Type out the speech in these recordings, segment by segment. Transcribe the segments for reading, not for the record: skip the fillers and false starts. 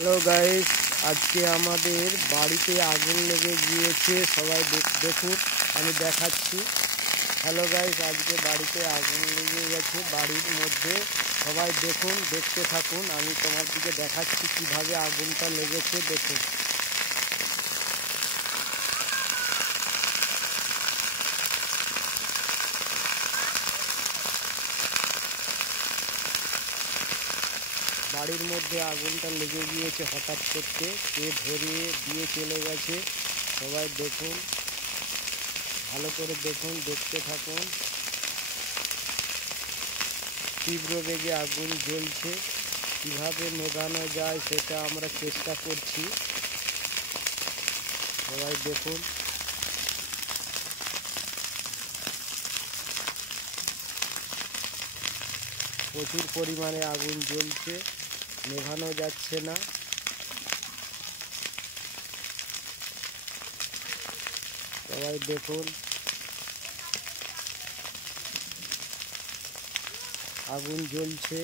Hello guys, আজকে আমাদের বাড়িতে আগুন লেগে গিয়েছে। সবাই দেখুন, আমি দেখাচ্ছি। হ্যালো গাইস, আজকে বাড়িতে আগুন লেগে গেছে বাড়ির মধ্যে। সবাই দেখুন, দেখতে থাকুন। আমি তোমার দিকে দেখাচ্ছি কিভাবে আগুনটা লেগেছে, দেখুন। বাড়ির মধ্যে আগুনটা লেগে গিয়েছে হঠাৎ করতে। কে ধরিয়ে দিয়ে চলে গেছে। সবাই দেখুন, ভালো করে দেখুন, দেখতে থাকুন। তীব্র বেগে আগুন জ্বলছে। কিভাবে নেভানো যায় সেটা আমরা চেষ্টা করছি। সবাই দেখুন। প্রচুর পরিমাণে আগুন জ্বলছে, নেভানো যাচ্ছে না। সবাই দেখুন, আগুন জ্বলছে।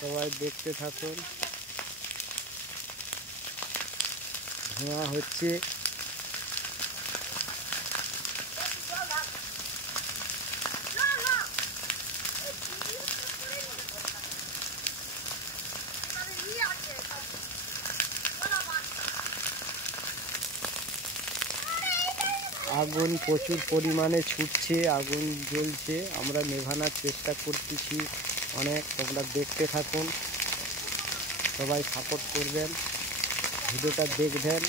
সবাই দেখতে থাকুন। ধোঁয়া হচ্ছে। আগুন প্রচুর পরিমাণে ছুটছে, আগুন জ্বলছে। আমরা নেভানোর চেষ্টা করতেছি অনেক। তোমরা দেখতে থাকুন, সবাই সাপোর্ট করবেন, ভিডিওটা দেখবেন।